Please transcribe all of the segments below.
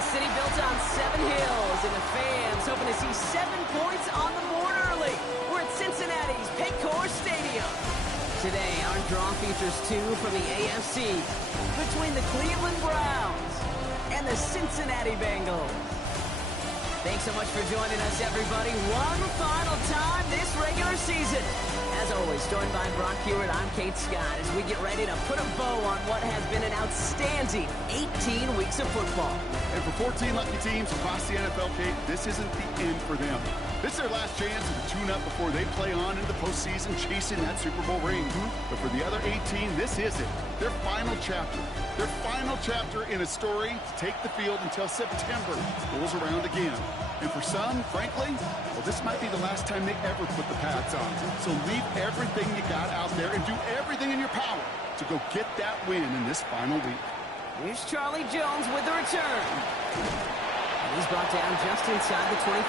A city built on 7 hills, and the fans hoping to see 7 points on the board early. We're at Cincinnati's Paycor Stadium. Today, our draw features 2 from the AFC between the Cleveland Browns and the Cincinnati Bengals. Thanks so much for joining us, everybody. One final time this regular season. As always, joined by Brock Hewitt, I'm Kate Scott as we get ready to put a bow on what has been an outstanding 18 weeks of football. And for 14 lucky teams across the NFL, Kate, this isn't the end for them. This is their last chance to tune-up before they play on into the postseason chasing that Super Bowl ring. But for the other 18, this is it. Their final chapter. Their final chapter in a story to take the field until September rolls around again. And for some, frankly, well, this might be the last time they ever put the pads on. So leave everything you got out there and do everything in your power to go get that win in this final week. Here's Charlie Jones with the return. And he's brought down just inside the 25.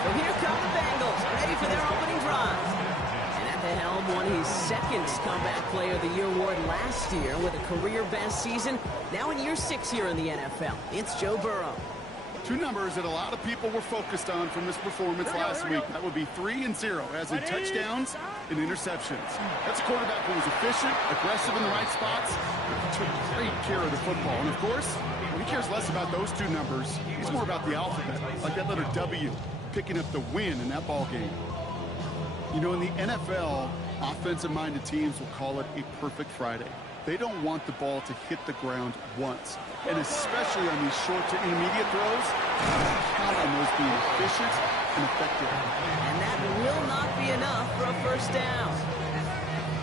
So here come the Bengals, ready for their opening drive. And at the helm won his second Comeback Player of the Year award last year with a career-best season. Now in year 6 here in the NFL, it's Joe Burrow. 2 numbers that a lot of people were focused on from this performance last week. That would be 3 and 0, as in touchdowns and interceptions. That's a quarterback who was efficient, aggressive in the right spots, but took great care of the football. And of course, he cares less about those 2 numbers. He's more about the alphabet, like that letter W, picking up the win in that ball game. You know, in the NFL, offensive-minded teams will call it a perfect Friday. They don't want the ball to hit the ground once. And especially on these short to intermediate throws, count on those being efficient and effective. And that will not be enough for a first down.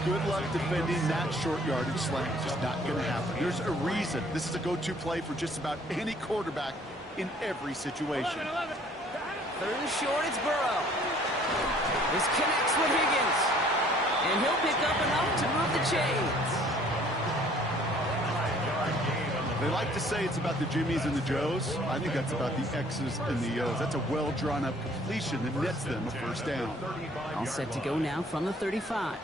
Good luck defending that short yardage slant. Just not going to happen. There's a reason this is a go-to play for just about any quarterback in every situation. 3rd and short, it's Burrow. This connects with Higgins. And he'll pick up enough to move the chains. They like to say it's about the Jimmies and the Joes. I think that's about the X's and the O's. That's a well-drawn-up completion that nets them a first down. All set to go now from the 35.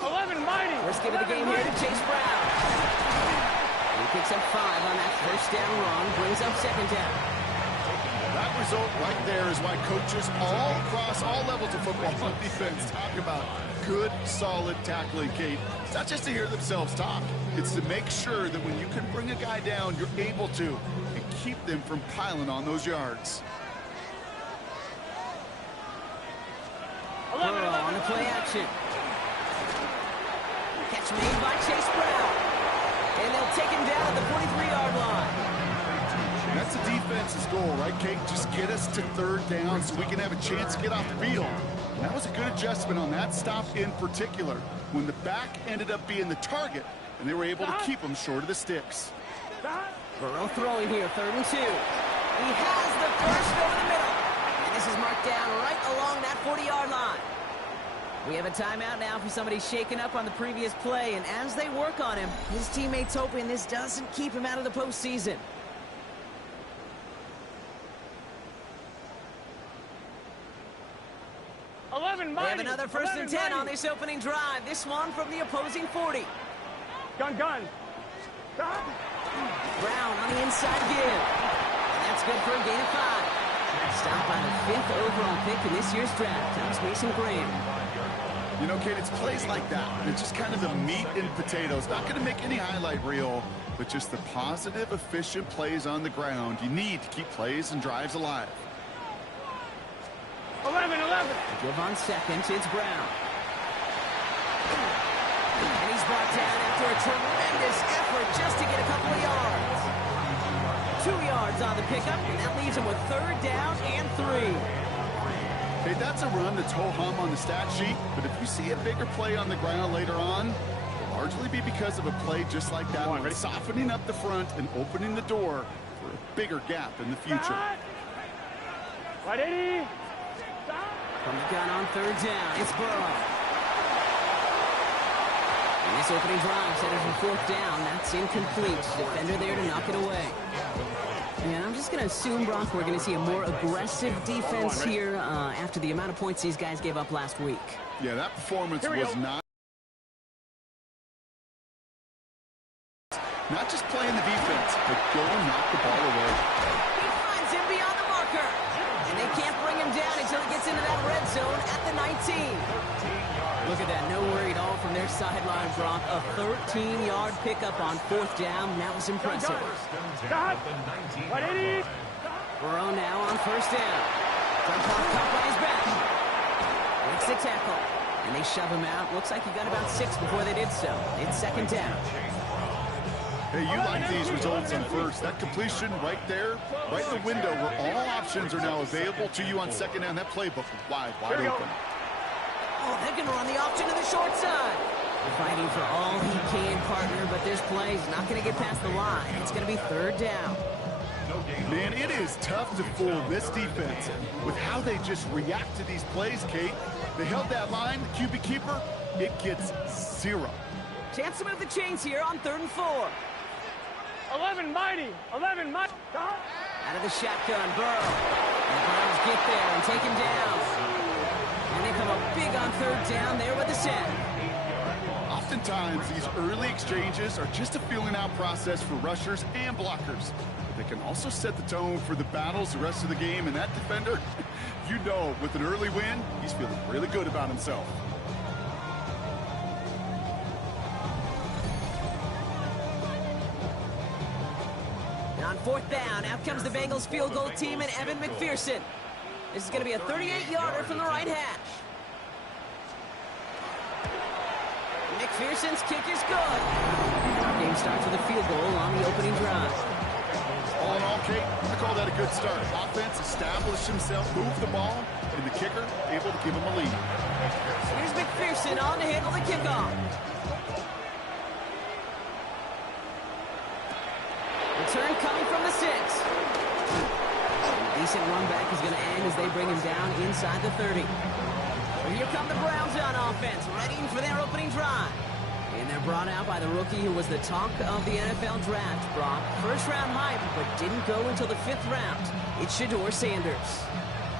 11 mighty. Let's give it the game here to Chase Brown. He picks up 5 on that first down run, brings up 2nd down. That result right there is why coaches all across all levels of football on defense talk about good, solid tackling, Kate. It's not just to hear themselves talk. It's to make sure that when you can bring a guy down, you're able to and keep them from piling on those yards. 11 on the play action. Catch made by Chase Brown. And they'll take him down at the 43-yard line. That's the defense's goal, right, Kate? Just get us to 3rd down so we can have a chance to get off the field. And that was a good adjustment on that stop in particular, when the back ended up being the target, and they were able to keep him short of the sticks. Burrow throwing here, 3rd and 2. He has the first over the middle. And this is marked down right along that 40-yard line. We have a timeout now for somebody shaken up on the previous play, and as they work on him, his teammates hoping this doesn't keep him out of the postseason. They have another 1st and 10 on this opening drive. This one from the opposing 40. Gun. Brown on the inside give. And that's good for a gain of 5. Stopped by the 5th overall pick in this year's draft. That was Mason Graham. You know, Kate, it's plays like that. It's just kind of the meat and potatoes. Not going to make any highlight reel, but just the positive, efficient plays on the ground you need to keep plays and drives alive. 11. Give on 2nd, it's Brown. And he's brought down after a tremendous effort just to get a couple of yards. 2 yards on the pickup, and that leaves him with 3rd down and 3. Hey, that's a run that's ho-hum on the stat sheet, but if you see a bigger play on the ground later on, it'll largely be because of a play just like that one, softening up the front and opening the door for a bigger gap in the future. Right, 80. From the gun on 3rd down, it's Burrow. And this opening drive set it for 4th down. That's incomplete. Defender there to knock it away. And I'm just going to assume, Brock, we're going to see a more aggressive defense here after the amount of points these guys gave up last week. Yeah, that performance was not Not just playing the defense, but go and knock the ball away. He finds him beyond the marker. And they can't bring him down until he gets into that red zone at the 19. Look at that, no worry at all from their sideline, Brock. A 13-yard pickup on 4th down. That was impressive. Burrow now on 1st down. Jump off, caught by his back. Makes the tackle. And they shove him out. Looks like he got about 6 before they did so. It's 2nd down. Hey, you like these results on first. That completion right there, right in the window where all options are now available to you on 2nd down. That playbook is wide open. Oh, they're going to run the option to the short side. Fighting for all he can, partner, but this play is not going to get past the line. It's going to be 3rd down. Man, it is tough to fool this defense with how they just react to these plays, Kate. They held that line, the QB keeper, it gets 0. Chance to move the chains here on 3rd and 4. 11 mighty. Out of the shotgun, Burrow. And the Browns get there and take him down. And they come up big on 3rd down there with the set. Oftentimes, these early exchanges are just a feeling-out process for rushers and blockers. But they can also set the tone for the battles the rest of the game. And that defender, you know, with an early win, he's feeling really good about himself. On 4th down, out comes the Bengals field goal team and Evan McPherson. This is going to be a 38-yarder from the right hash. McPherson's kick is good. Game starts with a field goal on the opening drive. All in all, Kate, I call that a good start. Offense established himself, moved the ball, and the kicker able to give him a lead. Here's McPherson on to handle the kickoff. Return coming from the 6. A decent run back is going to end as they bring him down inside the 30. Well, here come the Browns on offense, ready for their opening drive. And they're brought out by the rookie who was the talk of the NFL draft, Brock. First-round hype, but didn't go until the 5th round. It's Shedeur Sanders.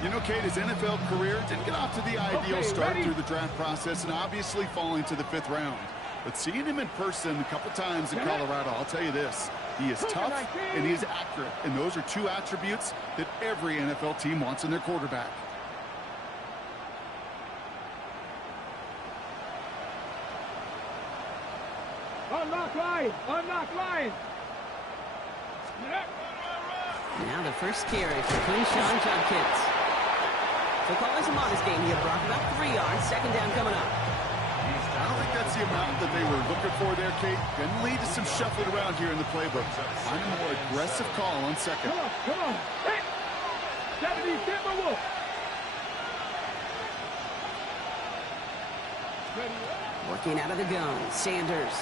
You know, Kate, his NFL career didn't get off to the ideal start through the draft process and obviously falling to the 5th round. But seeing him in person a couple times in Colorado, I'll tell you this. He is tough and he is accurate. And those are 2 attributes that every NFL team wants in their quarterback. Unlock line. Now the first carry for Quinshon Judkins. So calling some on this game here, Brock. About 3 yards. 2nd down coming up. I don't think that's the amount that they were looking for there, Kate. Can lead to some shuffling around here in the playbook. Find a more aggressive call on 2nd. Come on. Hey! 70 Timberwolf. Working out of the gun, Sanders.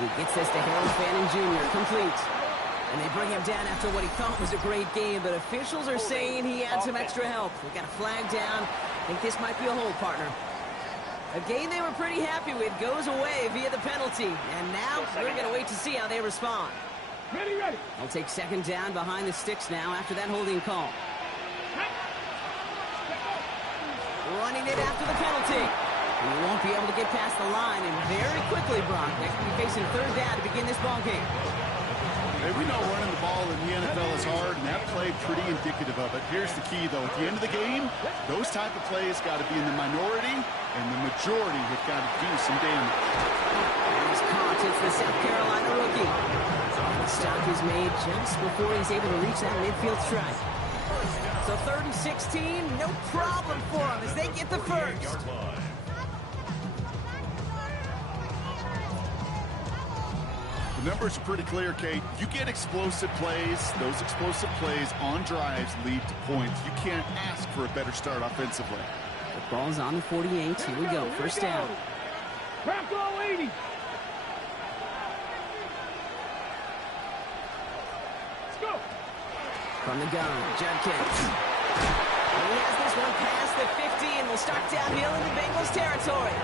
He gets this to Harold Fanning Jr. Complete. And they bring him down after what he thought was a great game, but officials are saying he had some extra help. We got a flag down. I think this might be a hold, partner. A game they were pretty happy with goes away via the penalty. And now we're going to wait to see how they respond. Ready. They'll take 2nd down behind the sticks now after that holding call. Running it after the penalty. And he won't be able to get past the line, and very quickly, Brock, they're going to be facing 3rd down to begin this ball game. Hey, we know running the ball in the NFL is hard, and that play pretty indicative of it. Here's the key, though. At the end of the game, those type of plays got to be in the minority, and the majority have got to do some damage. He's caught. It's the South Carolina rookie. The stop is made just before he's able to reach that midfield strike. So 3rd and 16, no problem for them as they get the first. The numbers are pretty clear, Kate. You get explosive plays. Those explosive plays on drives lead to points. You can't ask for a better start offensively. The ball's on the 48. Here we go. First down. Crack all 80. Let's go. From the gun, Judkins. He has this one past the 50 and will start downhill into Bengals territory.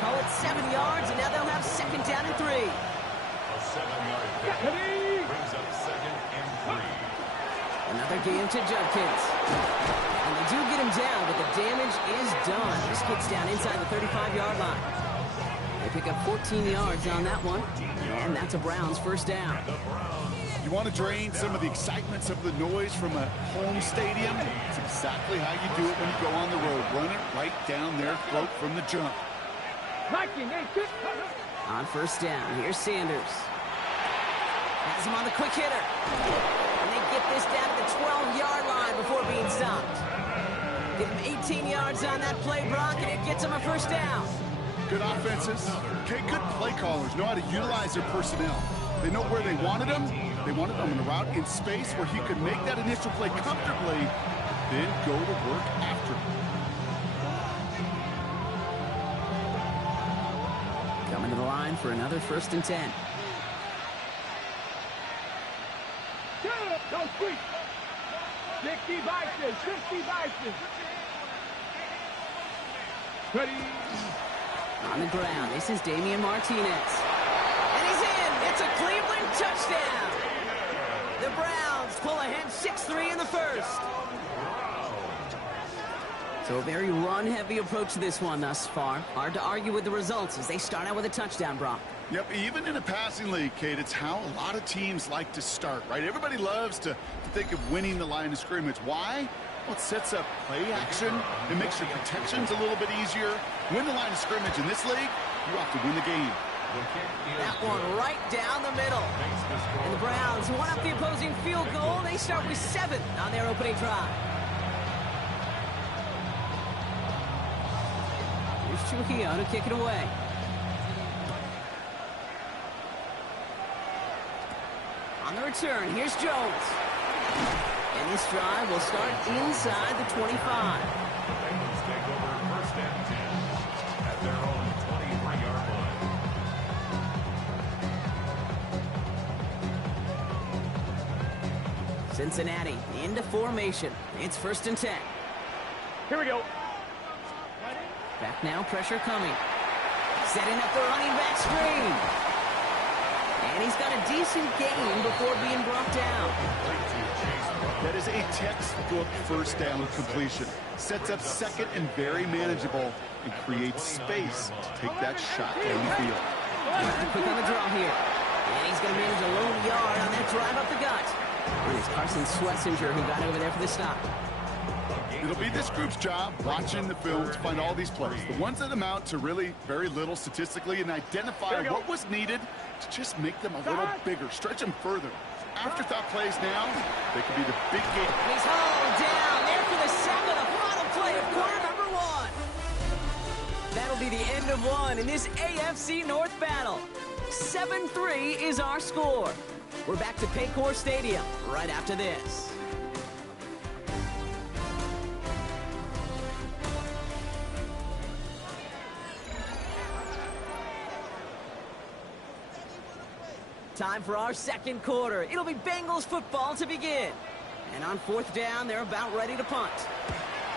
Call it 7 yards, and now they'll have 2nd down and 3. A 7-yard pickup brings up 2nd and 3. Another game to Judkins. And they do get him down, but the damage is done. This kid's down inside the 35-yard line. They pick up 14 yards on that one, and that's a Browns first down. You want to drain some of the excitement, some of the noise from a home stadium? It's exactly how you do it when you go on the road. Run it right down their throat from the jump. On first down, here's Sanders. Has him on the quick hitter. And they get this down to the 12-yard line before being stopped. Give him 18 yards on that play, Brock, and it gets him a first down. Good offenses. Okay, good play callers know how to utilize their personnel. They know where they wanted them. They wanted them in a route in space where he could make that initial play comfortably, then go to work after. Coming to the line for another 1st and 10. Don't sweep. 60 vices, 60 vices. Ready. On the ground, this is Damian Martinez. And he's in. It's a Cleveland touchdown. The Browns pull ahead 6-3 in the first. So a very run-heavy approach to this one thus far. Hard to argue with the results as they start out with a touchdown, Brock. Yep, even in a passing league, Kate, it's how a lot of teams like to start, right? Everybody loves to think of winning the line of scrimmage. Why? Well, it sets up play action. It makes your protections a little bit easier. Win the line of scrimmage in this league, you have to win the game. That one right down the middle. And the Browns one up the opposing field goal. They start with 7 on their opening drive. Here's Trujillo to kick it away. On the return, here's Jones. And this drive will start inside the 25. The Bengals take over 1st and 10 at their own 23-yard line. Cincinnati into formation. It's 1st and 10. Here we go. Back now, pressure coming. Setting up the running back screen. And he's got a decent gain before being brought down. That is a textbook first down completion. Sets up second and very manageable and creates space to take that shot down the field. Quick on the draw here. And he's going to manage a lone yard on that drive up the gut. And it's Carson Schlesinger who got over there for the stop. It'll be this group's job watching the film to find all these plays, the ones that amount to really very little statistically, and identify what was needed to just make them a little bigger, stretch them further. Afterthought plays now, they could be the big game. He's hauled down there for the sack on the final play of quarter number 1. That'll be the end of one in this AFC North battle. 7-3 is our score. We're back to Paycor Stadium right after this. Time for our second quarter. It'll be Bengals football to begin. And on 4th down, they're about ready to punt.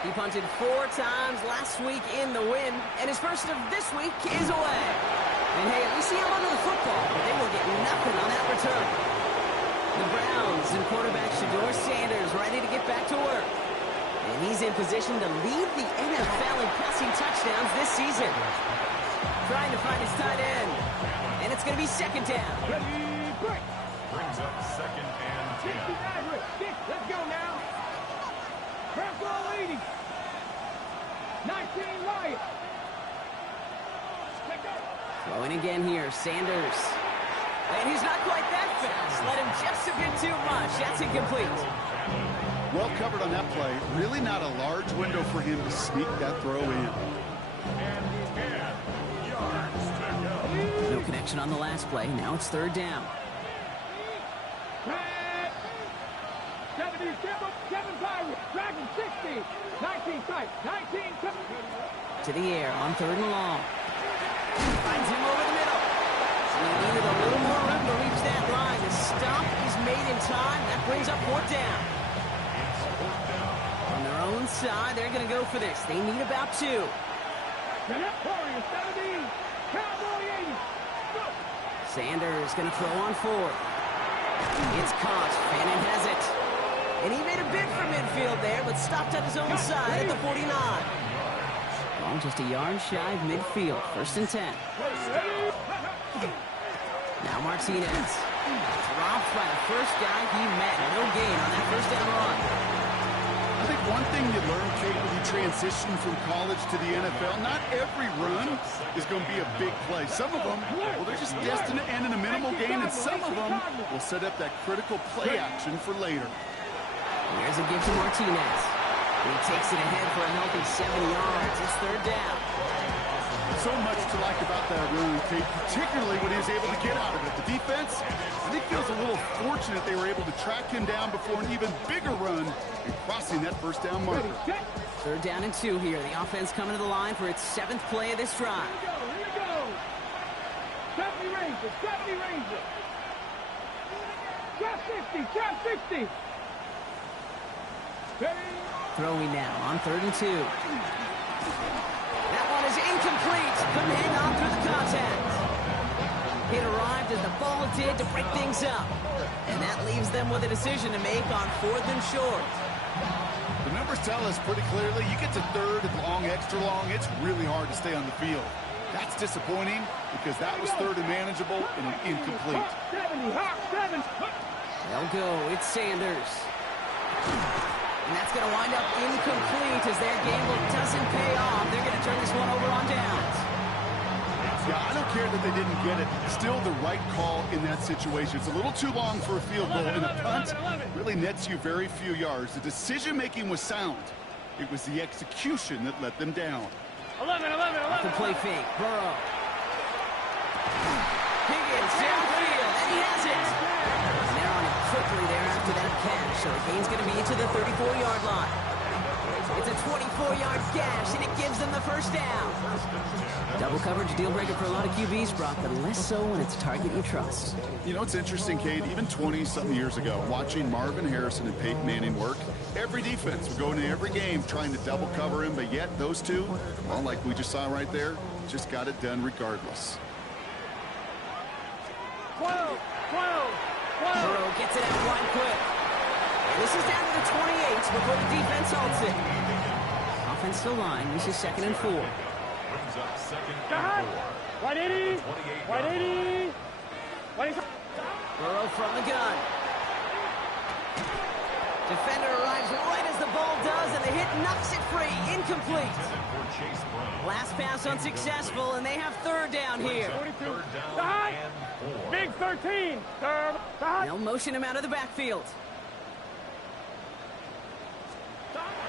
He punted 4 times last week in the win, and his first of this week is away. And hey, at least he held onto the football, but they will get nothing on that return. The Browns and quarterback Shedeur Sanders ready to get back to work. And he's in position to lead the NFL in passing touchdowns this season. Trying to find his tight end. And it's going to be 2nd down. Brings up 2nd and 10. Let's go now. Browns all leading. 19 Lions. Throwing again here, Sanders. And he's not quite that fast. Let him just a bit too much. That's incomplete. Well covered on that play. Really not a large window for him to sneak that throw in. No connection on the last play. Now it's 3rd down. 7 Pirates. Dragon 60. 19 tight. 19 to the air on 3rd and long. Finds him over the middle. He needed a little more room to reach that line. The stop is made in time. That brings up 4th down. On their own side, they're going to go for this. They need about 2. Sanders going to throw on 4th. It's caught. Fannin has it. And he made a bid for midfield there, but stopped at his own side at the 49. Ball just a yard shy of midfield. 1st and 10. Now Martinez. Dropped by the first guy he met. No gain on that 1st down run. I think one thing you learn, Kate, when you transition from college to the NFL, not every run is going to be a big play. Some of them, well, they're just destined to end in a minimal gain, and some of them will set up that critical play action for later. Here's a give to Martinez. He takes it ahead for a healthy 7 yards. It's 3rd down. So much to like about that run, Kate, particularly when he was able to get out of it. The defense, I think, feels a little fortunate they were able to track him down before an even bigger run and crossing that 1st down marker. 3rd down and 2 here. The offense coming to the line for its 7th play of this drive. Here we go. 70 Rangers, 70 Rangers. Trap 60, trap 60. Throwing now on 3rd and 2. That one is incomplete. Couldn't hang on through the contact. It arrived as the ball did to break things up. And that leaves them with a decision to make on 4th and short. The numbers tell us pretty clearly, you get to 3rd and long, extra long, it's really hard to stay on the field. That's disappointing because that was 3rd and manageable and an incomplete. Hawk 70, Hawk 7. They'll go. It's Sanders. And that's going to wind up incomplete as their gamble doesn't pay off. They're going to turn this one over on downs. Yeah, I don't care that they didn't get it. Still the right call in that situation. It's a little too long for a field goal, and a punt really nets you very few yards. The decision-making was sound. It was the execution that let them down. 11. Off the play fake. Burrow. Higgins downfield, and he has it. And they're on it quickly there after that catch. So the gain's going to be into the 34-yard line. It's a 24-yard gash, and it gives them the 1st down. Double coverage deal breaker for a lot of QBs, Brock, but less so when it's a target you trust. You know, it's interesting, Kate, even 20-something years ago, watching Marvin Harrison and Peyton Manning work, every defense would go into every game trying to double cover him, but yet those two, well, like we just saw right there, just got it done regardless. 12. Burrow gets it out wide quick. And this is down to the 28 before the defense halts it. Offensive line, this is 2nd and 4. Brings up 2nd God. and 4. 180. 180. Burrow from the gun. Defender arrives right as the ball does, and the hit knocks it free. Incomplete. Last pass unsuccessful, and they have 3rd down here. 42. Big 13. They'll motion him out of the backfield.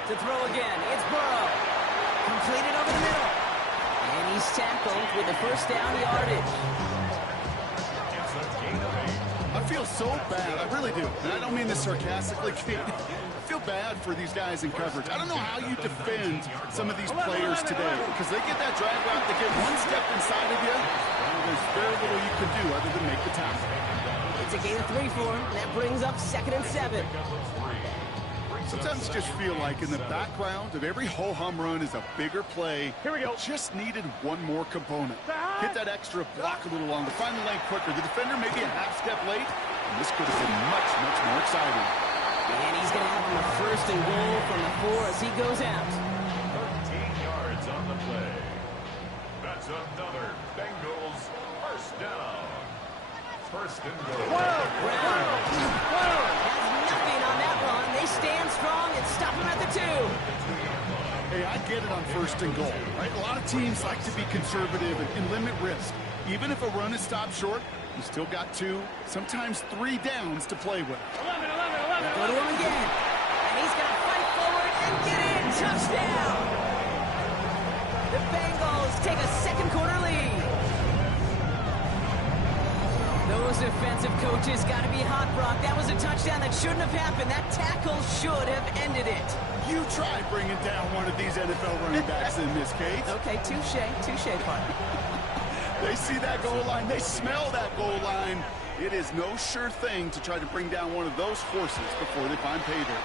To throw again, it's Burrow. Completed over the middle. And he's tackled with the 1st down yardage. I feel so bad, I really do, and I don't mean this sarcastically, Kate. I feel bad for these guys in coverage. I don't know how you defend some of these players today, because they get that drag route, they get one step inside of you, and there's very little you can do other than make the tackle. It's a gain of 3 for him, and that brings up 2nd and 7. Sometimes just feel like in the background of every ho-hum run is a bigger play. Here we go. Just needed one more component. Hit that extra block a little longer. Find the lane quicker. The defender may be a half step late, and this could have been much, much more exciting. And he's going to have him a 1st and goal from the 4 as he goes out. 13 yards on the play. That's another Bengals 1st down. 1st and goal. Brown has nothing on that run. They stand strong and stop him at the 2. Hey, I get it on 1st and goal, right? A lot of teams like to be conservative and limit risk. Even if a run is stopped short, you still got 2, sometimes 3 downs to play with. 11. Go to him again. And he's going to fight forward and get in. Touchdown. The Bengals take a 2nd quarter lead. Those defensive coaches got to be hot, Brock. That was a touchdown that shouldn't have happened. That tackle should have ended it. You try bringing down one of these NFL running backs in this case. Okay, touche, partner. They see that goal line. They smell that goal line. It is no sure thing to try to bring down one of those horses before they find pay dirt.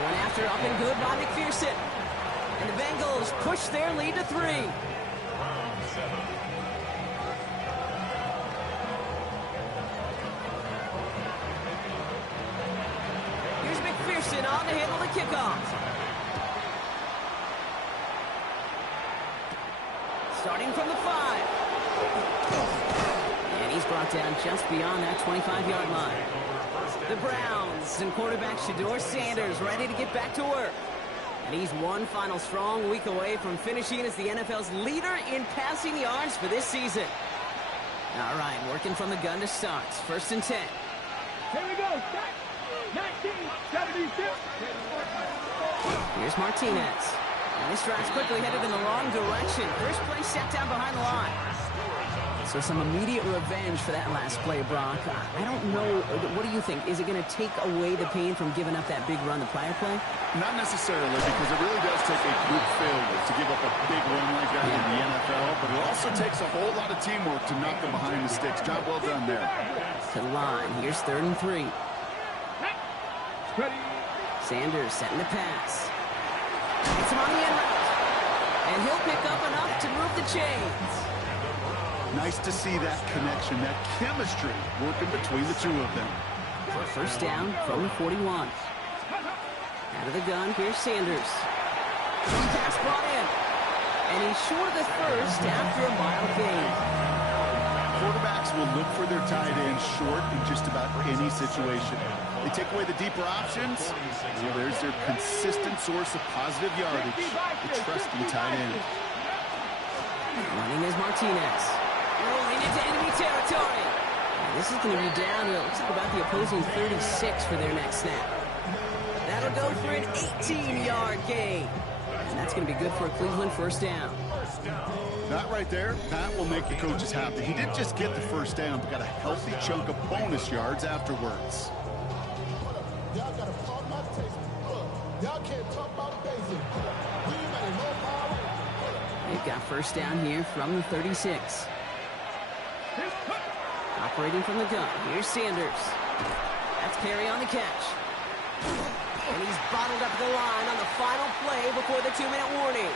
One after up and good by McPherson. And the Bengals push their lead to 3. Round 7. Here's McPherson on to handle the kickoff. starting from the 5. And he's brought down just beyond that 25-yard line. The Browns and quarterback Shedeur Sanders ready to get back to work. And he's one final strong week away from finishing as the NFL's leader in passing yards for this season. All right, working from the gun to start. 1st and 10. Here we go. 1976. Here's Martinez. And this drive's quickly headed in the wrong direction. First play set down behind the line. So some immediate revenge for that last play, Brock. I don't know. What do you think? Is it going to take away the pain from giving up that big run the prior play? Not necessarily, because it really does take a group failure to give up a big run like that in the NFL, but it also takes a whole lot of teamwork to knock them behind the sticks. Job well done there. To the line. Here's 3rd and 3. Ready. Sanders setting the pass. It's him on the end route. And he'll pick up enough to move the chains. Nice to see that connection, that chemistry working between the two of them. For 1st down from the 41. Out of the gun, here's Sanders. Pass brought in. And he's short of the 1st after a mile gain. Quarterbacks will look for their tight end short in just about any situation. They take away the deeper options. Well, there's their consistent source of positive yardage, the trusting tight end. Running is Martinez. Rolling into enemy territory. And this is going to be down to, it looks like about the opposing 36 for their next snap. That'll go for an 18-yard gain. And that's going to be good for a Cleveland 1st down. That right there, that will make the coaches happy. He didn't just get the 1st down, but got a healthy chunk of bonus yards afterwards. Y'all gotta talk about taste. Y'all can't talk about basic. They've got 1st down here from the 36. Operating from the gun. Here's Sanders. That's carry on the catch. And he's bottled up the line on the final play before the 2-minute warning.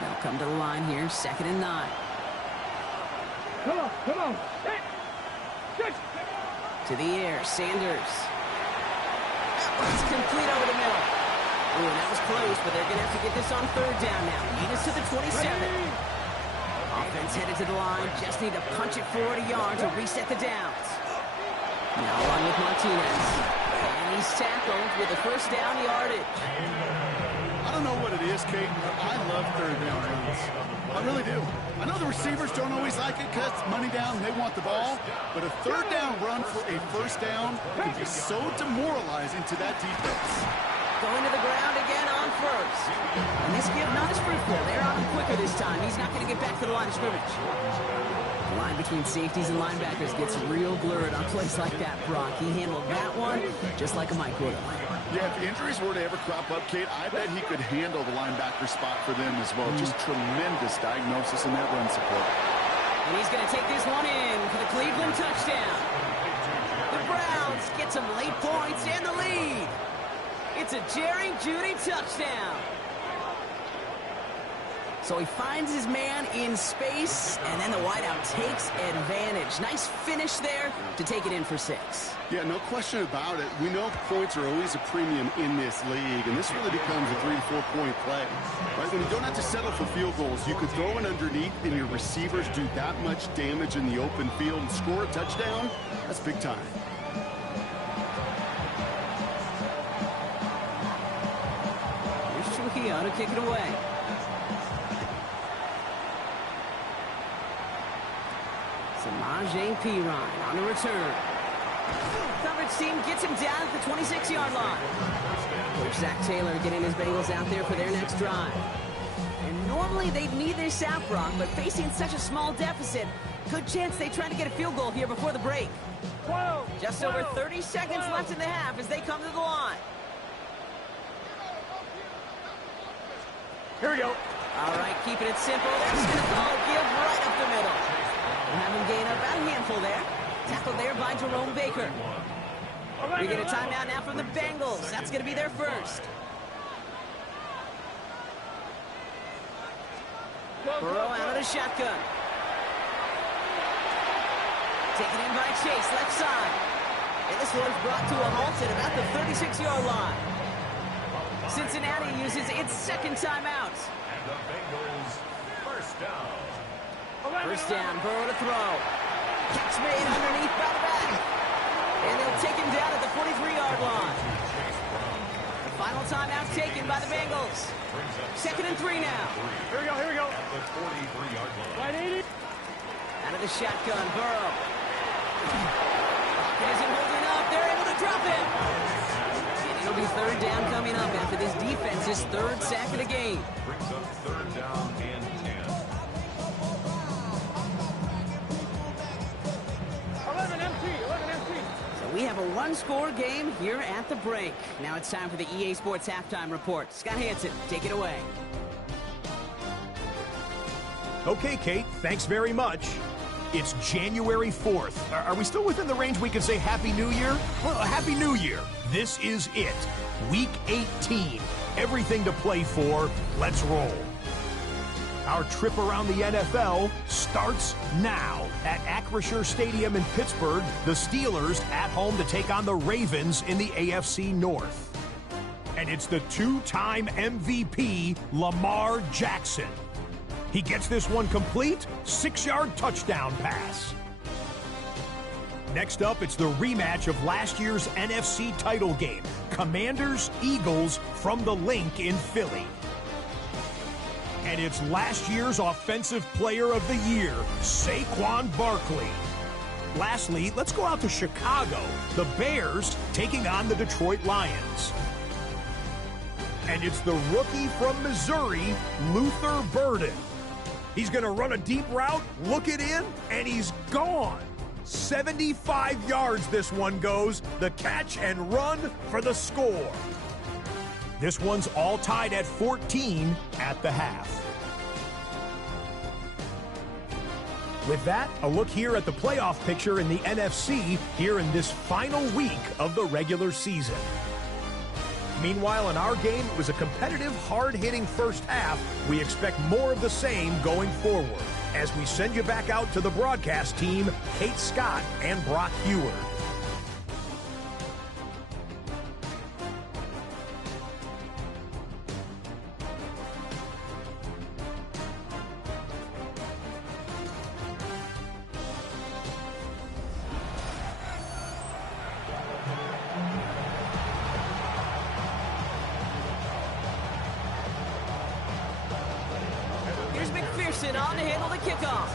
They'll come to the line here, 2nd and 9. Come on. Hey. To the air, Sanders. That one's complete over the middle. Ooh, that was close, but they're going to have to get this on 3rd down now. Lead us to the 27. Offense headed to the line. Just need to punch it 40 yards to reset the downs. Now on with Martinez. And he's tackled with a 1st down yardage. I don't know what it is, Kate, but I love 3rd down runs. I really do. I know the receivers don't always like it because money down, they want the ball. But a 3rd down run for a 1st down can be so demoralizing to that defense. Going to the ground again on 1st. And this give not as fruitful. They're on him quicker this time. He's not going to get back to the line of scrimmage. The line between safeties and linebackers gets real blurred on plays like that, Brock. He handled that one just like a Mike would have. Yeah, if injuries were to ever crop up, Kate, I bet he could handle the linebacker spot for them as well. Just tremendous diagnosis in that run support. And he's going to take this one in for the Cleveland touchdown. The Browns get some late points and the lead. It's a Jerry Jeudy touchdown. So he finds his man in space, and then the wideout takes advantage. Nice finish there to take it in for 6. Yeah, no question about it. We know points are always a premium in this league, and this really becomes a 3 to 4 point play. Right? When you don't have to settle for field goals, you could throw it underneath, and your receivers do that much damage in the open field and score a touchdown. That's big time. Here's Trujillo to kick it away. Samaje Perine on the return. Coverage team gets him down at the 26-yard line. Coach Zach Taylor getting his Bengals out there for their next drive. And normally they'd need this out, Brock, but facing such a small deficit, good chance they try to get a field goal here before the break. Just over 30 seconds left in the half as they come to the line. Here we go. All right, keeping it simple. They're just going to call a give right up the middle. And have him gain about a handful there. Tackled there by Jerome Baker. We get a timeout now from the Bengals. That's going to be their first. Burrow out of the shotgun. Taken in by Chase, left side. And this one's brought to a halt at about the 36-yard line. Cincinnati uses its second timeout. And the Bengals first down. First down, Burrow to throw. Catch made underneath by the back. And they'll take him down at the 43-yard line. The final timeout taken by the Bengals. Second and 3 now. Here we go. At the 43-yard line. Right, 80. Out of the shotgun, Burrow. Pocket isn't holding up. They're able to drop him. And it'll be third down coming up after this defense's third sack of the game. Brings up third down and 10. 11 empty. So we have a one-score game here at the break. Now it's time for the EA Sports Halftime Report. Scott Hansen, take it away. Okay, Kate, thanks very much. It's January 4th. Are we still within the range we can say Happy New Year? Well, Happy New Year. This is it. Week 18. Everything to play for. Let's roll. Our trip around the NFL starts now. At Acrisure Stadium in Pittsburgh, the Steelers at home to take on the Ravens in the AFC North. And it's the two-time MVP, Lamar Jackson. He gets this one complete, 6-yard touchdown pass. Next up, it's the rematch of last year's NFC title game, Commanders-Eagles from the Link in Philly. And it's last year's Offensive Player of the Year, Saquon Barkley. Lastly, let's go out to Chicago, the Bears taking on the Detroit Lions. And it's the rookie from Missouri, Luther Burden. He's going to run a deep route, look it in, and he's gone. 75 yards this one goes, the catch and run for the score. This one's all tied at 14 at the half. With that, a look here at the playoff picture in the NFC here in this final week of the regular season. Meanwhile, in our game, it was a competitive, hard-hitting first half. We expect more of the same going forward. As we send you back out to the broadcast team, Kate Scott and Brock Hewer. On to handle the kickoff.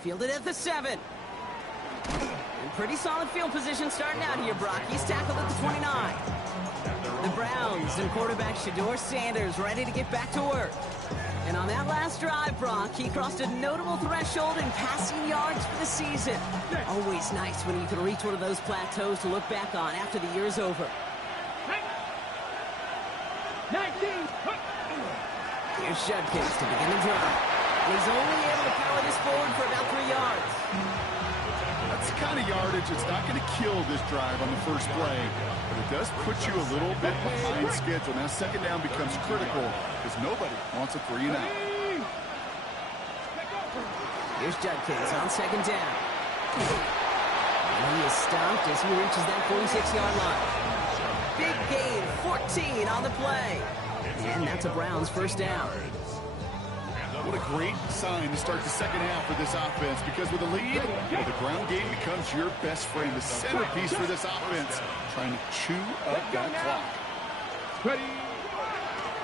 Fielded at the 7. In pretty solid field position starting out here, Brock. He's tackled at the 29. The Browns and quarterback Shedeur Sanders ready to get back to work. And on that last drive, Brock, he crossed a notable threshold in passing yards for the season. Always nice when you can reach one of those plateaus to look back on after the year's over. 19. Here's Judkins to begin the drive. And he's only able to power this forward for about 3 yards. That's the kind of yardage that's not going to kill this drive on the first play, but it does put you a little bit behind schedule. Now second down becomes critical because nobody wants a 3 and out. Here's Judkins on second down. And he is stopped as he reaches that 46-yard line. Big gain, 14 on the play. And that's a Browns first down. What a great sign to start the second half for this offense, because with a lead, the ground game becomes your best friend, the centerpiece for this offense, trying to chew up that clock. Ready.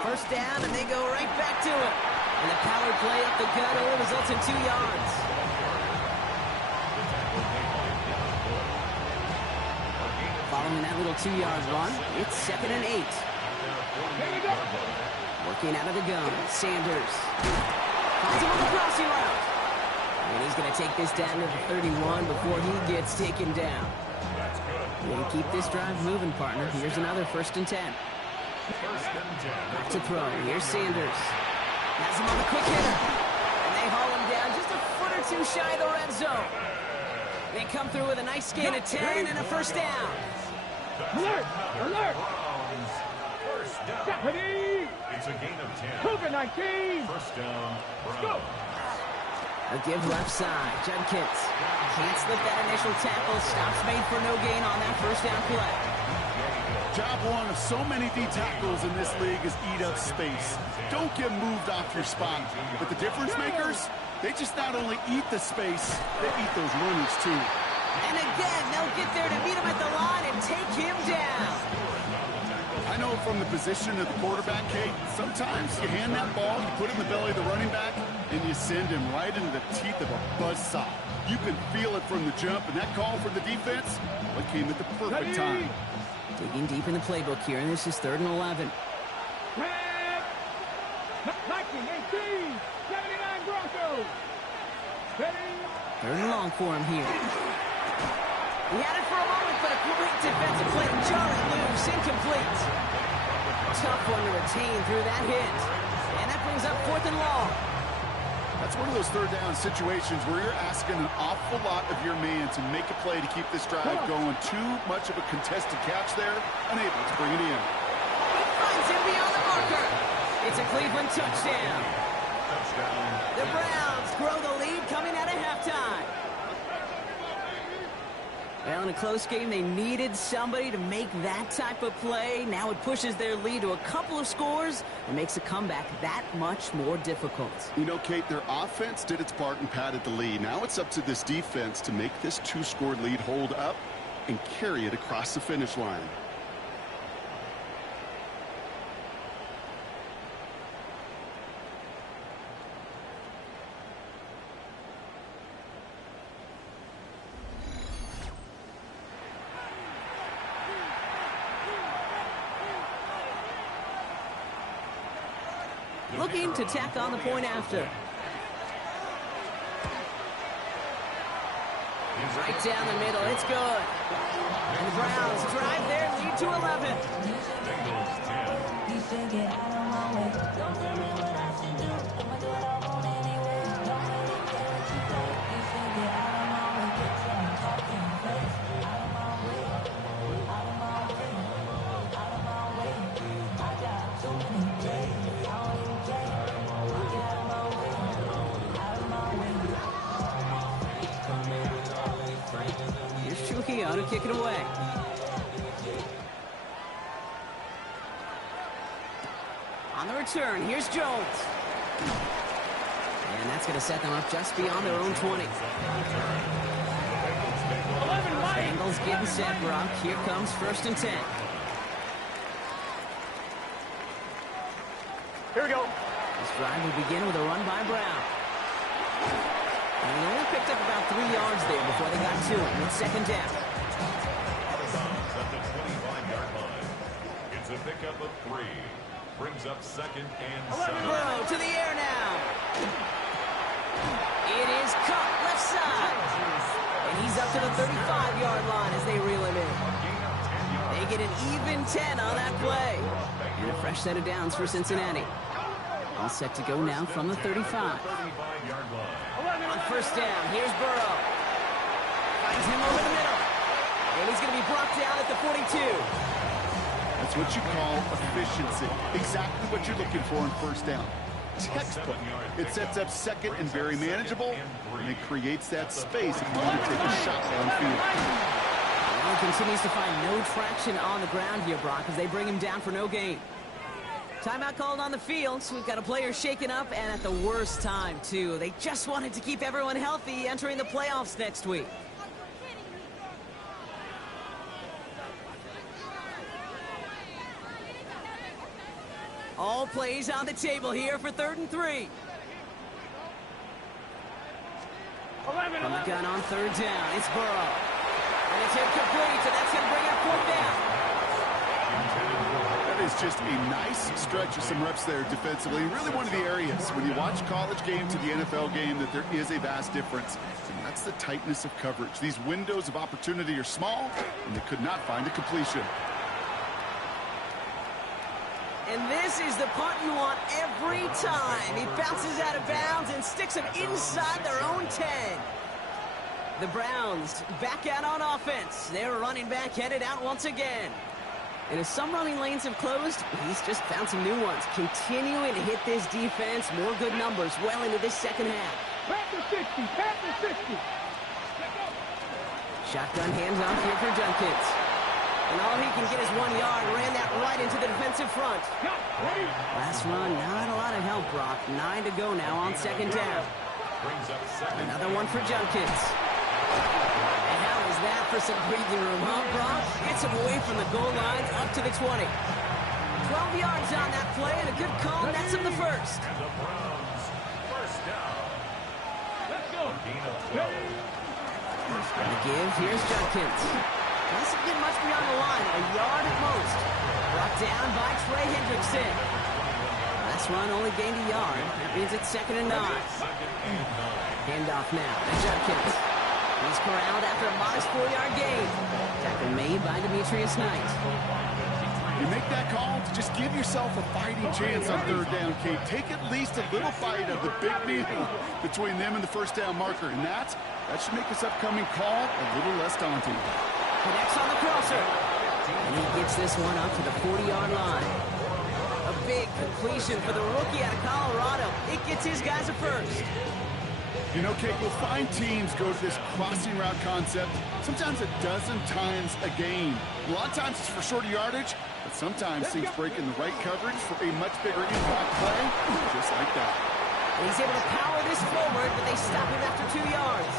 First down, and they go right back to it. And the power play up the gut only results in 2 yards. Following that little 2-yard run, it's 2nd and 8. Working out of the gun, Sanders. Finds him on the crossing route. And he's going to take this down to the 31 before he gets taken down. And keep this drive moving, partner. Here's another 1st and 10. Back to throw. Here's Sanders. Has him on the quick hitter. And they haul him down just a foot or 2 shy of the red zone. They come through with a nice gain of 10 and a first down. Alert! Alert! First down. Ready. It's a gain of 10. Cougar 19. First down. Let's go. A give left side. Judkins can't slip that initial tackle. Stops made for no gain on that first down play. Job one of so many D tackles in this league is eat up space. Don't get moved off your spot. But the difference makers, they just not only eat the space, they eat those runners too. And again, they'll get there to meet him at the line and take him down. I know from the position of the quarterback, Kate, sometimes you hand that ball, you put it in the belly of the running back, and you send him right into the teeth of a buzzsaw. You can feel it from the jump, and that call for the defense, well, it came at the perfect time. Digging deep in the playbook here, and this is 3rd and 11. Viking 18, 79 Broncos. 3rd and long for him here. He had it for a moment, but a great defensive play. Jarring loose, incomplete. Tough one to retain through that hit. And that brings up 4th and long. That's one of those 3rd down situations where you're asking an awful lot of your man to make a play to keep this drive going. Too much of a contested catch there, unable to bring it in. He finds him beyond the marker. It's a Cleveland touchdown. The Browns grow the lead coming out of halftime. Well, in a close game, they needed somebody to make that type of play. Now it pushes their lead to a couple of scores and makes a comeback that much more difficult. You know, Kate, their offense did its part and padded the lead. Now it's up to this defense to make this 2-score lead hold up and carry it across the finish line. Looking to tack on the point after. Right down the middle, it's good. And the Browns drive their lead to 11. To kick it away. On the return, here's Jones. And that's going to set them up just beyond their own 20. Bengals getting set, Brock. Here comes 1st and 10. Here we go. This drive will begin with a run by Brown. And he only picked up about 3 yards there before they got to him. It's 2nd down. It's a pickup of 3. Brings up 2nd and 7. Burrow to the air now. It is caught left side. And he's up to the 35-yard line as they reel him in. They get an even 10 on that play. And a fresh set of downs for Cincinnati. All set to go now from the 35. On 1st down, here's Burrow. Finds him over the middle. And he's going to be brought down at the 42. That's what you call efficiency. Exactly what you're looking for in 1st down. Textbook. It sets up 2nd and very manageable, and it creates that space if you want to take a shot downfield. Allen continues to find no traction on the ground here, Brock, as they bring him down for no gain. Timeout called on the field, so we've got a player shaken up, and at the worst time, too. They just wanted to keep everyone healthy entering the playoffs next week. All plays on the table here for 3rd and 3. From the gun on 3rd down, it's Burrow. And it's incomplete, so that's going to bring up 4th down. That is just a nice stretch of some reps there defensively. Really one of the areas when you watch college game to the NFL game that there is a vast difference. And that's the tightness of coverage. These windows of opportunity are small, and they could not find a completion. And this is the punt you want every time. He bounces out of bounds and sticks him inside their own 10. The Browns back out on offense. Their running back headed out once again. And as some running lanes have closed, he's just found some new ones. Continuing to hit this defense. More good numbers well into this 2nd half. Panther 60, Panther 60. Shotgun hands-off here for Junkins. And all he can get is 1 yard. Ran that right into the defensive front. Last run, not a lot of help, Brock. 9 to go now on second down. Another one for Junkins. And how is that for some breathing room, huh, Brock? Gets him away from the goal line up to the 20. 12 yards on that play, and a good call nets him the first. And the Browns, first down. Let's go. The give, here's Junkins. Doesn't get much beyond the line, a yard at most. Brought down by Trey Hendrickson. Last run only gained a yard. That means it's 2nd and 9. Handoff now to Junkins. He's corralled after a modest 4-yard gain. Tackle made by Demetrius Knight. You make that call to just give yourself a fighting chance on 3rd down, Kate. Take at least a little fight of the big meal between them and the first down marker. And that should make this upcoming call a little less daunting. Connects on the crosser. And he gets this one up to the 40-yard line. A big completion for the rookie out of Colorado. It gets his guys a first. You know, Kate, you'll find teams go to this crossing route concept sometimes a dozen times a game. A lot of times it's for shorter yardage, but sometimes teams break in the right coverage for a much bigger impact play, just like that. And he's able to power this forward, but they stop him after 2 yards.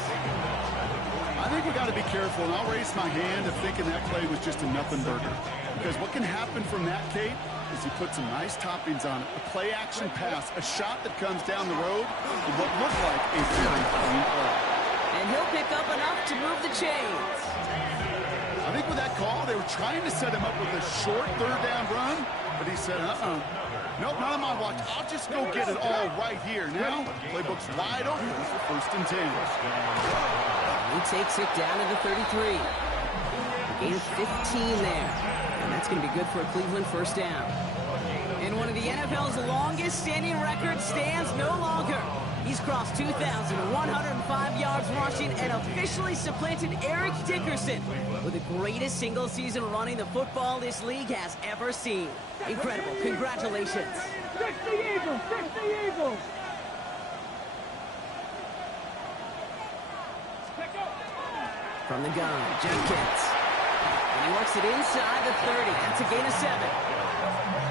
I think we got to be careful, and I'll raise my hand of thinking that play was just a nothing burger. Because what can happen from that, Kate, is he put some nice toppings on it. A play-action pass, a shot that comes down the road with what looked like a very clean play. And he'll pick up enough to move the chains. I think with that call, they were trying to set him up with a short 3rd down run, but he said, nope, not on my watch. I'll just go get it all right here. Now, playbook's wide open for 1st and 10. He takes it down to the 33. Gain of 15 there. And that's going to be good for a Cleveland first down. And one of the NFL's longest standing records stands no longer. He's crossed 2,105 yards rushing and officially supplanted Eric Dickerson with the greatest single season running the football this league has ever seen. Incredible. Congratulations. 60 Eagles, 60 Eagles. From the gun, Jenkins. And he works it inside the 30. That's a gain of 7.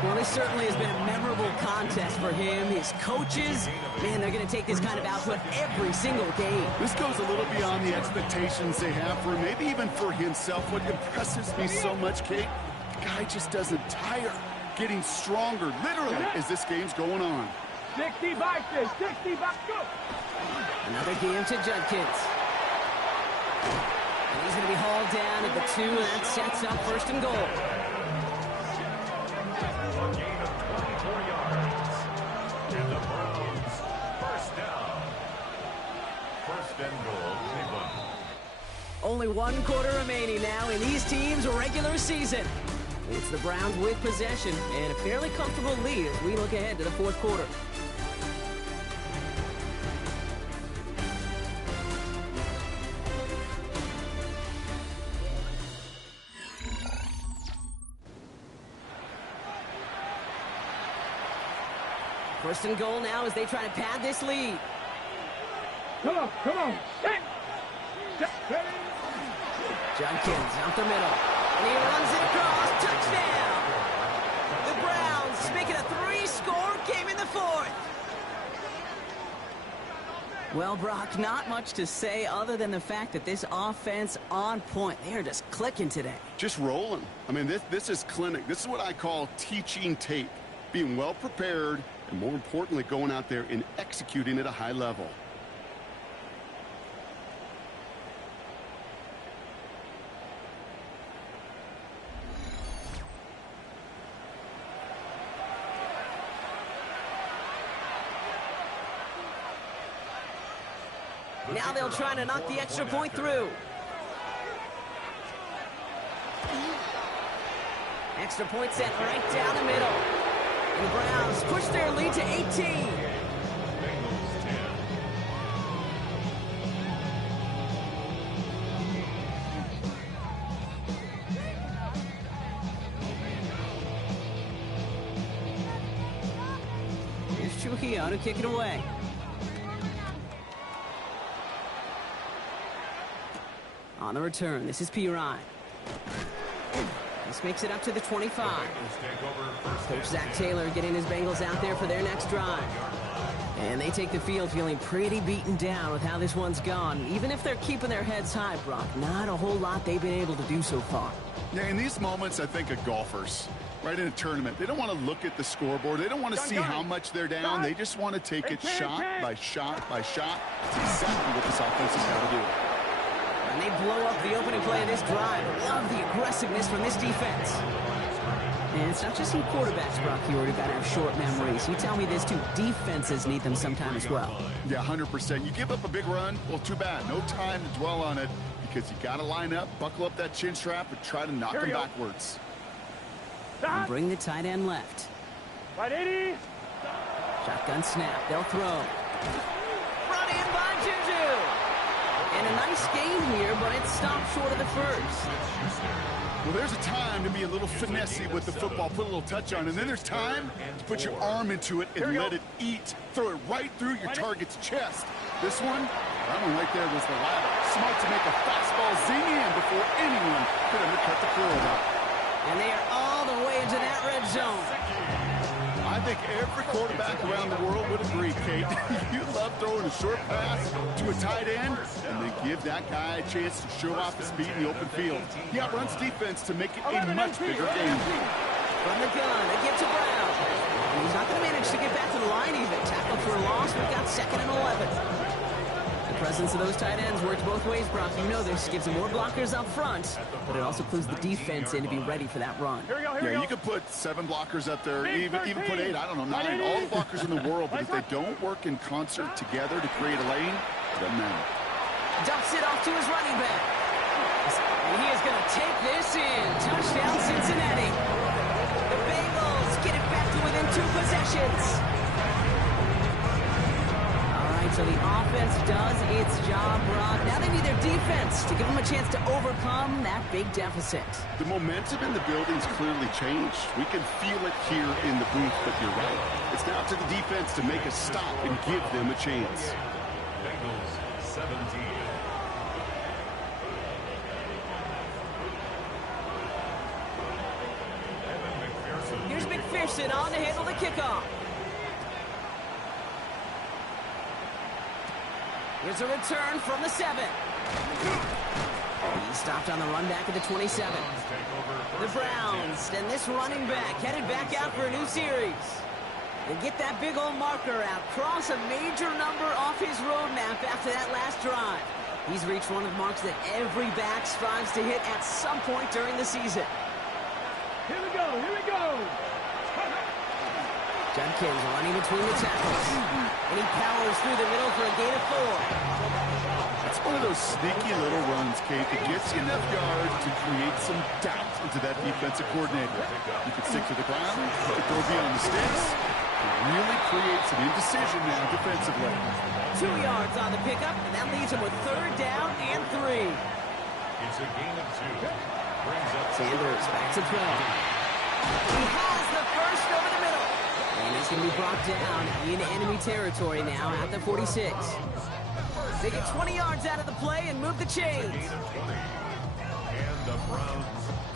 Well, this certainly has been a memorable contest for him. His coaches, man, they're going to take this kind of output every single game. This goes a little beyond the expectations they have for him, maybe even for himself. What impresses me so much, Kate, the guy just doesn't tire. Getting stronger, literally, as this game's going on. 60 boxes, 60 boxes, go! Another game to Judkins. And he's going to be hauled down at the 2, and that sets up 1st and goal. A gain of 24 yards. And the Browns, first down. 1st and goal, Cleveland. Only 1 quarter remaining now in these teams' regular season. It's the Browns with possession and a fairly comfortable lead as we look ahead to the 4th quarter. First and goal now as they try to pad this lead. Come on, come on. Junkins out the middle. And he runs it across. Touchdown! The Browns making a 3-score game in the 4th. Well, Brock, not much to say other than the fact that this offense on point. They are just clicking today. Just rolling. I mean, this is clinic. This is what I call teaching tape. Being well prepared, and more importantly, going out there and executing at a high level. Now they'll try to knock the extra point through. Extra point set right down the middle. And the Browns push their lead to 18. Here's Trujillo to kick it away. On the return, this is Pirine. This makes it up to the 25. Coach Zach Taylor getting his Bengals out there for their next drive. And they take the field feeling pretty beaten down with how this one's gone. Even if they're keeping their heads high, Brock, not a whole lot they've been able to do so far. Yeah, in these moments, I think of golfers, right, in a tournament. They don't want to look at the scoreboard. They don't want to see how much they're down. They just want to take it shot by shot by shot. That's exactly what this offense has got to do. And they blow up the opening play of this drive. Love the aggressiveness from this defense. And it's not just some quarterbacks, Brock, you already got to have short memories. You tell me this too, defenses need them sometime as well. Yeah, 100%. You give up a big run, well, too bad. No time to dwell on it because you got to line up, buckle up that chin strap, and try to knock them backwards. And bring the tight end left. Right 80. Shotgun snap. They'll throw. Brought in by Juju. And a nice gain here, but it stopped short of the first. Well, there's a time to be a little finessey with the football, put a little touch on, and then there's time to put your arm into it and let it eat. Throw it right through your target's chest. This one, that one right there was the ladder. Smart to make a fastball zing in before anyone could undercut the curl. And they are all the way into that red zone. I think every quarterback around the world would agree, Kate. You love throwing a short pass to a tight end and then give that guy a chance to show off his speed in the open field. He outruns defense to make it a much bigger game. From the gun, they get to Brown. And he's not going to manage to get back to the line even. Tackled for a loss. We've got 2nd and 11. The presence of those tight ends works both ways, Brock. You know this. Gives them more blockers up front, but it also clues the defense in to be ready for that run. Yeah, you could put 7 blockers up there, even put 8, I don't know, 9. All the blockers in the world, but if they don't work in concert together to create a lane, it doesn't matter. Dumps it off to his running back. And he is going to take this in. Touchdown, Cincinnati. The Bengals get it back to within 2 possessions. So the offense does its job, Brock. Now they need their defense to give them a chance to overcome that big deficit. The momentum in the building's clearly changed. We can feel it here in the booth, but you're right. It's now to the defense to make a stop and give them a chance. Bengals 17. Here's McPherson on to handle the kickoff. Here's a return from the 7. He stopped on the run back at the 27. The Browns and this running back headed back out for a new series. They get that big old marker out, cross a major number off his roadmap after that last drive. He's reached one of the marks that every back strives to hit at some point during the season. Here we go, here we go. Judkins running between the tackles. And he powers through the middle for a gain of 4. It's one of those sneaky little runs, Kate, that gets you enough yards to create some doubt into that defensive coordinator. You can stick to the ground, you can throw beyond the sticks. It really creates an indecision now defensively. 2 yards on the pickup, and that leaves him with 3rd down and 3. It's a gain of 2. Brings up Sanders back to throw. He has the first over the middle. And he's going to be brought down in enemy territory now at the 46. They get 20 yards out of the play and move the chains. and the Browns.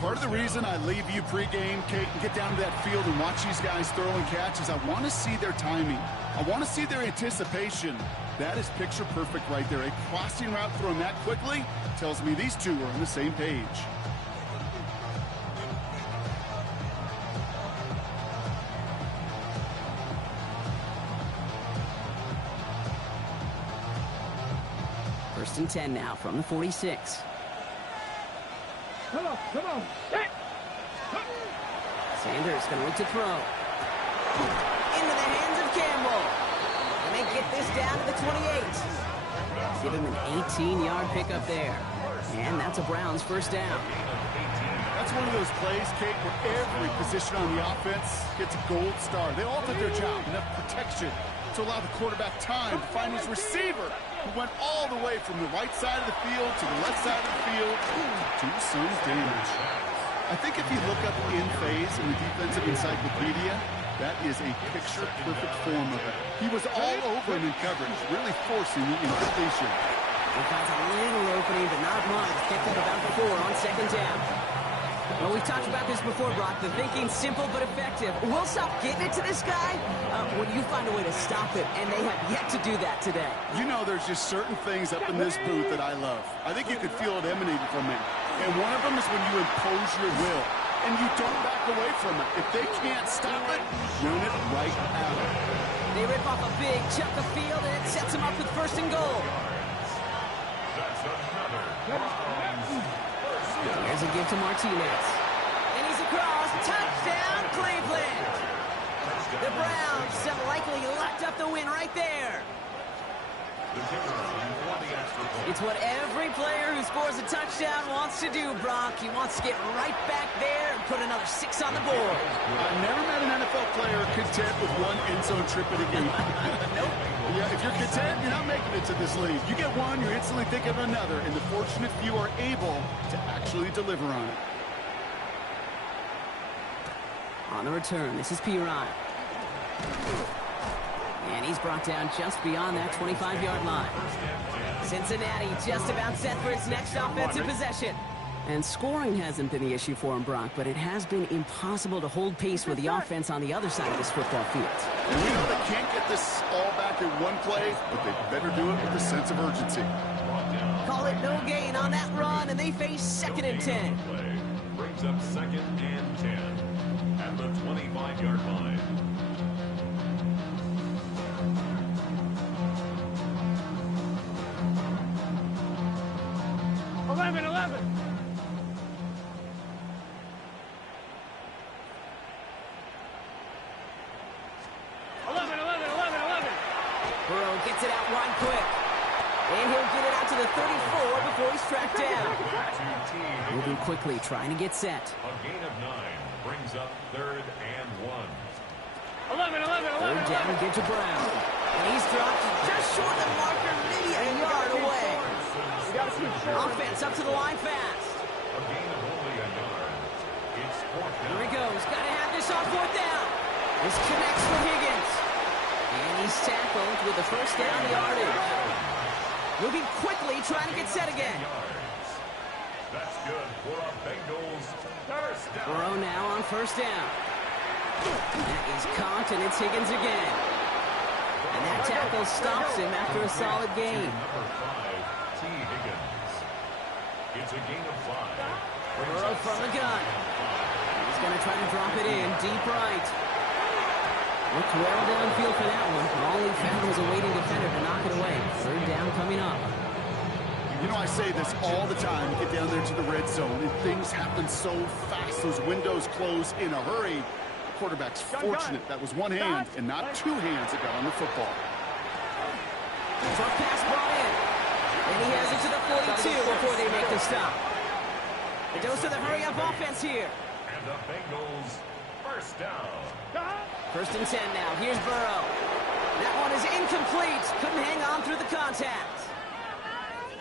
Part of the reason I leave you pregame, Kate, and get down to that field and watch these guys throw and catch is I want to see their timing. I want to see their anticipation. That is picture perfect right there. A crossing route thrown that quickly tells me these two are on the same page. First and 10 now from the 46. Come on, come on. Hey. Sanders going to look to throw. Into the hands of Campbell. And they get this down to the 28. Give him an 18-yard pickup there. And that's a Browns first down. That's one of those plays, Kate, where every position on the offense gets a gold star. They all did their job, enough protection to allow the quarterback time to find his receiver, who went all the way from the right side of the field to the left side of the field to do some damage. I think if you look up in phase in the defensive encyclopedia, that is a picture-perfect form of it. He was all over him in coverage, really forcing the incompletion. He finds a little opening, but not much. Kept on second down. Well, we've talked about this before, Brock. The thinking's simple but effective. We'll stop getting it to this guy when you find a way to stop it, and they have yet to do that today. You know, there's just certain things up in this booth that I love. I think you could feel it emanating from him. And one of them is when you impose your will, and you don't back away from it. If they can't stop it, run it right at them. They rip off a big chunk of field, and it sets them up with first and goal. That's another There's a give to Martinez. And he's across. Touchdown, Cleveland. The Browns have likely locked up the win right there. It's what every player who scores a touchdown wants to do, Brock. He wants to get right back there and put another 6 on the board. I've never met an NFL player content with one end zone trip at a game. Nope. Yeah, if you're content, you're not making it to this league. You get one, you're instantly thinking of another, and the fortunate few are able to actually deliver on it. On the return, this is Piran. And he's brought down just beyond that 25-yard line. Cincinnati just about set for its next offensive possession. And scoring hasn't been the issue for him, Brock, but it has been impossible to hold pace with the offense on the other side of this football field. And we know they can't get this all back in one play, but they better do it with a sense of urgency. Call it no gain on that run, and they face 2nd and 10. Brings up 2nd and 10 at the 25-yard line. Burrow gets it out wide quick. And he'll get it out to the 34 before he's tracked down. Moving quickly, trying to get set. A gain of 9 brings up 3rd and 1. 3rd down, give to Brown. And he's dropped just short of the marker, maybe a yard away. Offense up to the line fast. A gain of only a yard. It's 4th down. Here he goes. Got to have this on 4th down. This connects for Higgins. And he's tackled with the first down yardage. Moving quickly, trying to get set again. That's good for a Bengals first down. Burrow now on 1st down. That is caught, and it's Higgins again. And that tackle stops him after a solid gain. Number 5, T. Higgins. It's a gain of 5. Burrow from the gun. He's going to try to drop it in deep right. Looked well downfield for that one. All he found was a waiting defender to knock it away. 3rd down coming up. You know, I say this all the time. You get down there to the red zone, and things happen so fast. Those windows close in a hurry. The quarterback's fortunate that was one hand and not 2 hands that got on the football. Short pass brought in. And he has it to the 42 before they make the stop. A dose of the hurry-up offense here. And the Bengals first down. 1st and 10 now. Here's Burrow. That one is incomplete. Couldn't hang on through the contact.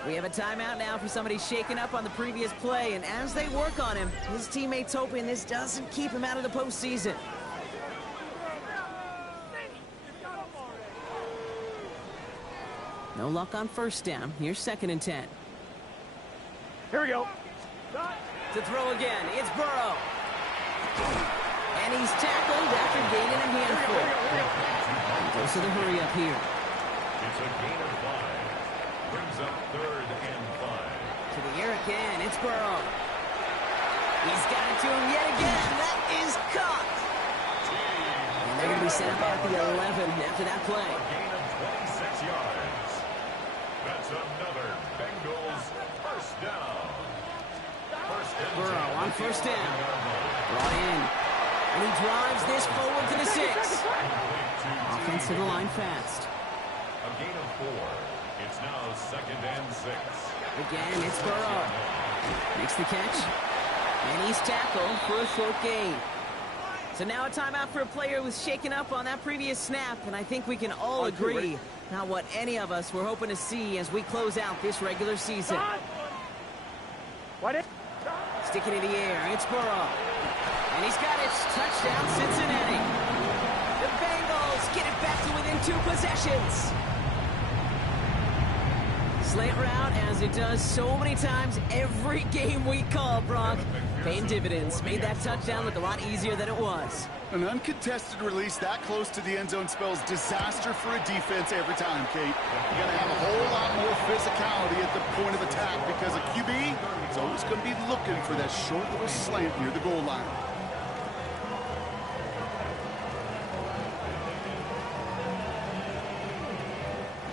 We have a timeout now for somebody shaken up on the previous play, and as they work on him, his teammates hoping this doesn't keep him out of the postseason. No luck on 1st down. Here's 2nd and 10. Here we go. To throw again, it's Burrow. And he's tackled after gaining a handful. He goes to the hurry up here. It's a gain of 5. Brings up 3rd and 5. To the air again, it's Burrow. He's got it to him yet again. That is caught. And they're going to be set up at the 11 after that play. Gain of 26 yards. That's another Bengals first down. Burrow on 1st down. Brought in. And he drives this forward to the 6. Offense to the line fast. A gain of 4. It's now 2nd and 6. Again, it's Burrow. Makes the catch. And he's tackled for a short gain. So now a timeout for a player who was shaken up on that previous snap. And I think we can all agree not what any of us were hoping to see as we close out this regular season. Sticking in the air, it's Burrow. And he's got it. Touchdown, Cincinnati. The Bengals get it back to within 2 possessions. Slant route, as it does so many times every game we call, Brock. Paying dividends. Made that touchdown look a lot easier than it was. An uncontested release that close to the end zone spells disaster for a defense every time, Kate. You got to have a whole lot more physicality at the point of attack because a QB is always going to be looking for that short little slant near the goal line.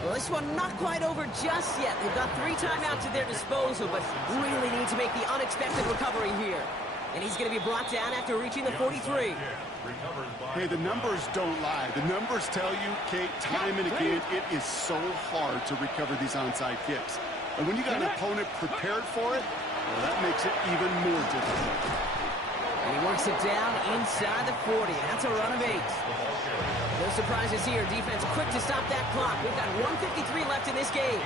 Well, this one not quite over just yet. They've got 3 timeouts at their disposal, but really need to make the unexpected recovery here. And he's going to be brought down after reaching the 43. Hey, the numbers don't lie. The numbers tell you, Kate, time and again, it is so hard to recover these onside kicks. And when you got an opponent prepared for it, well, that makes it even more difficult. And he works it down inside the 40. That's a run of 8. No surprises here. Defense quick to stop that clock. We've got 1:53 left in this game.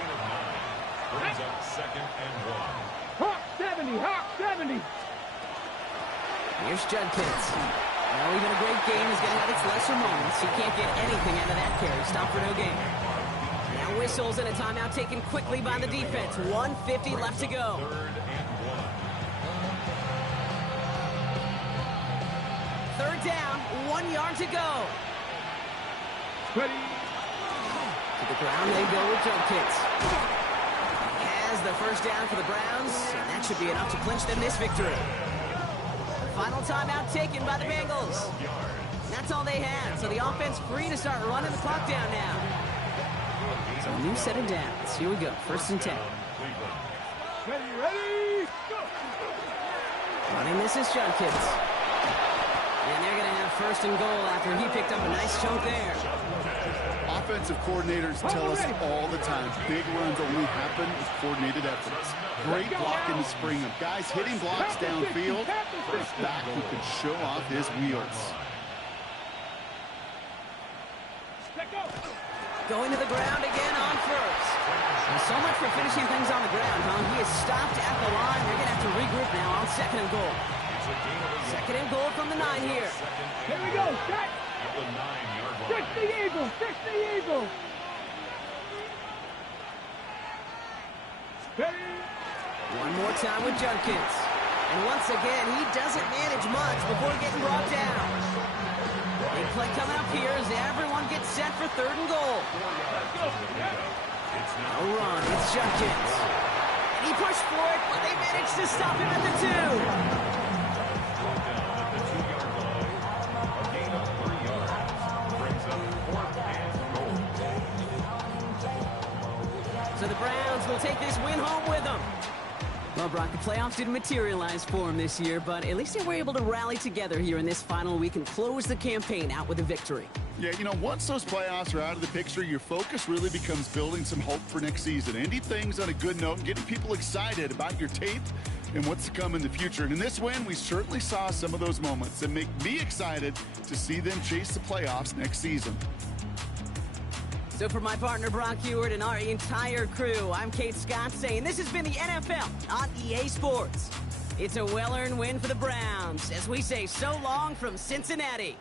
Brings up 2nd and 1. Hawk 70, Hawk 70. Here's Judkins. Now, even a great game is going to have its lesser moments. He can't get anything out of that carry. Stop for no gain. Now whistles and a timeout taken quickly by the defense. 1:50 left to go. 3rd and 1. 3rd down, 1 yard to go. Ready. To the ground they go with Judkins. Has the 1st down for the Browns, and that should be enough to clinch them this victory. Final timeout taken by the Bengals. That's all they had, so the offense free to start running the clock down now. So a new set of downs. Here we go, 1st and 10. Ready, go. Running this is Judkins. And they're going to have 1st and goal after he picked up a nice chunk there. Offensive coordinators tell us all the time, big runs only happen with coordinated efforts. Great block in the spring of guys hitting blocks downfield. First back who can show off his wheels. Going to the ground again on 1st. Well, so much for finishing things on the ground, huh? He is stopped at the line. They're going to have to regroup now on 2nd and goal. 2nd and goal from the 9 here. Here we go, set. At the 9-yard line. Fix the eagle, fix the eagle. Ready. One more time with Judkins. And once again, he doesn't manage much before getting brought down. Big play coming up here as everyone gets set for 3rd and goal. No run, it's Judkins. And he pushed for it, but they managed to stop him at the 2. So the Browns will take this win home with them. Well, Brock, the playoffs didn't materialize for them this year, but at least they were able to rally together here in this final week and close the campaign out with a victory. Yeah, you know, once those playoffs are out of the picture, your focus really becomes building some hope for next season. Ending things on a good note and getting people excited about your tape and what's to come in the future. And in this win, we certainly saw some of those moments that make me excited to see them chase the playoffs next season. So for my partner, Brock Heward, and our entire crew, I'm Kate Scott saying this has been the NFL on EA Sports. It's a well-earned win for the Browns as we say so long from Cincinnati.